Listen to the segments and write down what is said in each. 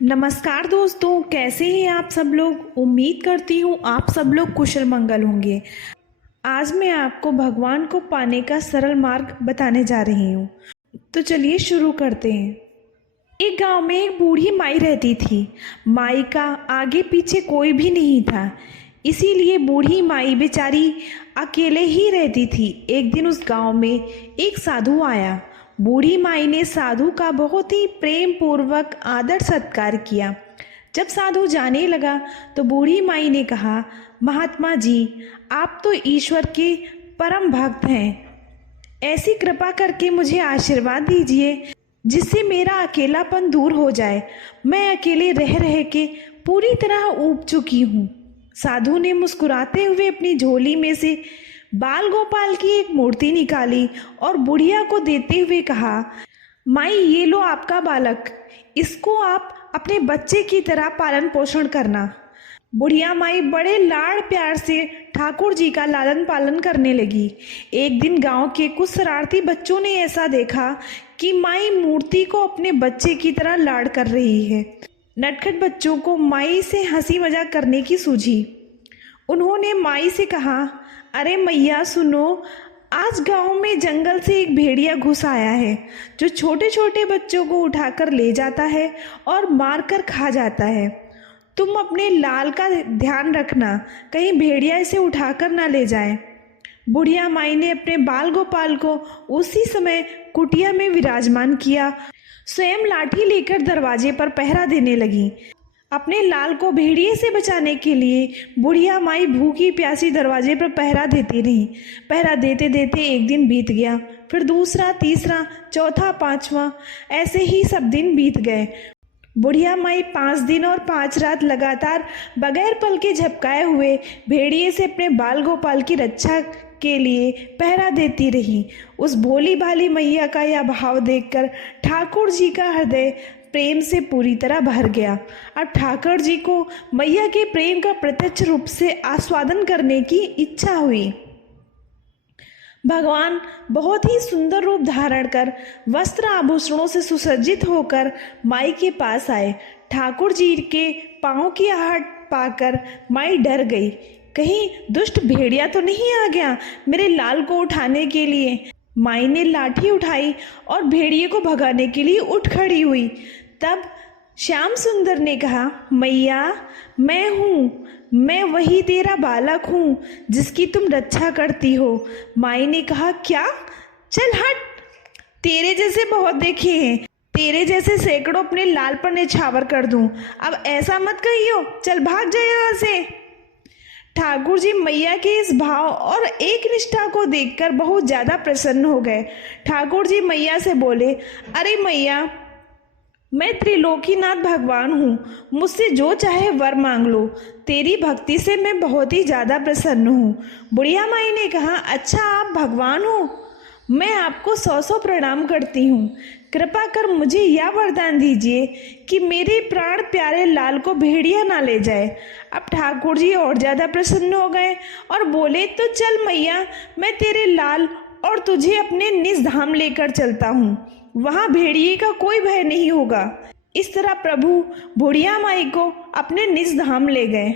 नमस्कार दोस्तों, कैसे हैं आप सब लोग। उम्मीद करती हूँ आप सब लोग कुशल मंगल होंगे। आज मैं आपको भगवान को पाने का सरल मार्ग बताने जा रही हूँ। तो चलिए शुरू करते हैं। एक गांव में एक बूढ़ी माई रहती थी। माई का आगे पीछे कोई भी नहीं था, इसीलिए बूढ़ी माई बेचारी अकेले ही रहती थी। एक दिन उस गांव में एक साधु आया। बूढ़ी माई ने साधु का बहुत ही प्रेम पूर्वक आदर सत्कार किया। जब साधु जाने लगा तो बूढ़ी माई ने कहा, महात्मा जी, आप तो ईश्वर के परम भक्त हैं। ऐसी कृपा करके मुझे आशीर्वाद दीजिए जिससे मेरा अकेलापन दूर हो जाए। मैं अकेले रह रह के पूरी तरह ऊब चुकी हूँ। साधु ने मुस्कुराते हुए अपनी झोली में से बाल गोपाल की एक मूर्ति निकाली और बुढ़िया को देते हुए कहा, माई, ये लो आपका बालक, इसको आप अपने बच्चे की तरह पालन पोषण करना। बुढ़िया माई बड़े लाड़ प्यार से ठाकुर जी का लालन पालन करने लगी। एक दिन गांव के कुछ शरारती बच्चों ने ऐसा देखा कि माई मूर्ति को अपने बच्चे की तरह लाड़ कर रही है। नटखट बच्चों को माई से हंसी मजाक करने की सूझी। उन्होंने माई से कहा, अरे मैया सुनो, आज गांव में जंगल से एक भेड़िया घुस आया है जो छोटे छोटे बच्चों को उठाकर ले जाता है और मारकर खा जाता है। तुम अपने लाल का ध्यान रखना, कहीं भेड़िया इसे उठाकर ना ले जाए। बुढ़िया माई ने अपने बाल गोपाल को उसी समय कुटिया में विराजमान किया। स्वयं लाठी लेकर दरवाजे पर पहरा देने लगी। अपने लाल को भेड़िए से बचाने के लिए बुढ़िया माई भूखी प्यासी दरवाजे पर पहरा देती रही। पहरा देते देते एक दिन बीत गया, फिर दूसरा, तीसरा, चौथा, पांचवा, ऐसे ही सब दिन बीत गए। बुढ़िया माई 5 दिन और 5 रात लगातार बगैर पल के झपकाए हुए भेड़िए से अपने बाल गोपाल की रक्षा के लिए पहरा देती रही। उस भोली भाली मैया का यह भाव देखकर ठाकुर जी का हृदय प्रेम से पूरी तरह भर गया। अब ठाकुर जी को मैया के प्रेम का प्रत्यक्ष रूप से आस्वादन करने की इच्छा हुई। भगवान बहुत ही सुंदर रूप धारण कर वस्त्र आभूषणों से सुसज्जित होकर माई के पास आए। ठाकुर जी के पांव की आहट पाकर माई डर गई। कहीं दुष्ट भेड़िया तो नहीं आ गया मेरे लाल को उठाने के लिए। माई ने लाठी उठाई और भेड़िए को भगाने के लिए उठ खड़ी हुई। तब श्याम सुंदर ने कहा, मैया, मैं हूँ, मैं वही तेरा बालक हूँ जिसकी तुम रक्षा करती हो। माई ने कहा, क्या? चल हट, तेरे जैसे बहुत देखे हैं, तेरे जैसे सैकड़ों अपने लाल पर निछावर कर दूं। अब ऐसा मत कहियो, चल भाग जाए यहाँ से। ठाकुर जी मैया के इस भाव और एक निष्ठा को देखकर बहुत ज्यादा प्रसन्न हो गए। ठाकुर जी मैया से बोले, अरे मैया, मैं त्रिलोकीनाथ भगवान हूँ, मुझसे जो चाहे वर मांग लो। तेरी भक्ति से मैं बहुत ही ज़्यादा प्रसन्न हूँ। बुढ़िया माई ने कहा, अच्छा आप भगवान हो? मैं आपको 100 प्रणाम करती हूँ। कृपा कर मुझे यह वरदान दीजिए कि मेरे प्राण प्यारे लाल को भेड़िया ना ले जाए। अब ठाकुर जी और ज़्यादा प्रसन्न हो गए और बोले, तो चल मैया, मैं तेरे लाल और तुझे अपने निज धाम लेकर चलता हूँ, वहाँ भेड़िए का कोई भय नहीं होगा। इस तरह प्रभु बुढ़िया माई को अपने निज धाम ले गए।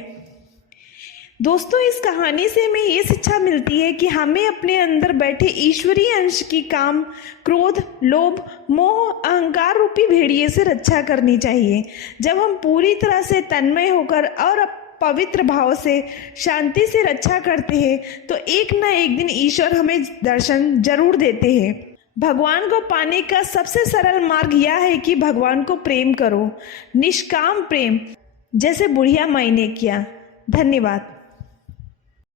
दोस्तों, इस कहानी से हमें ये शिक्षा मिलती है कि हमें अपने अंदर बैठे ईश्वरीय अंश की काम, क्रोध, लोभ, मोह, अहंकार रूपी भेड़िए से रक्षा करनी चाहिए। जब हम पूरी तरह से तन्मय होकर और पवित्र भाव से शांति से रक्षा करते हैं तो एक न एक दिन ईश्वर हमें दर्शन जरूर देते हैं। भगवान को पाने का सबसे सरल मार्ग यह है कि भगवान को प्रेम करो, निष्काम प्रेम, जैसे बुढ़िया माई ने किया। धन्यवाद।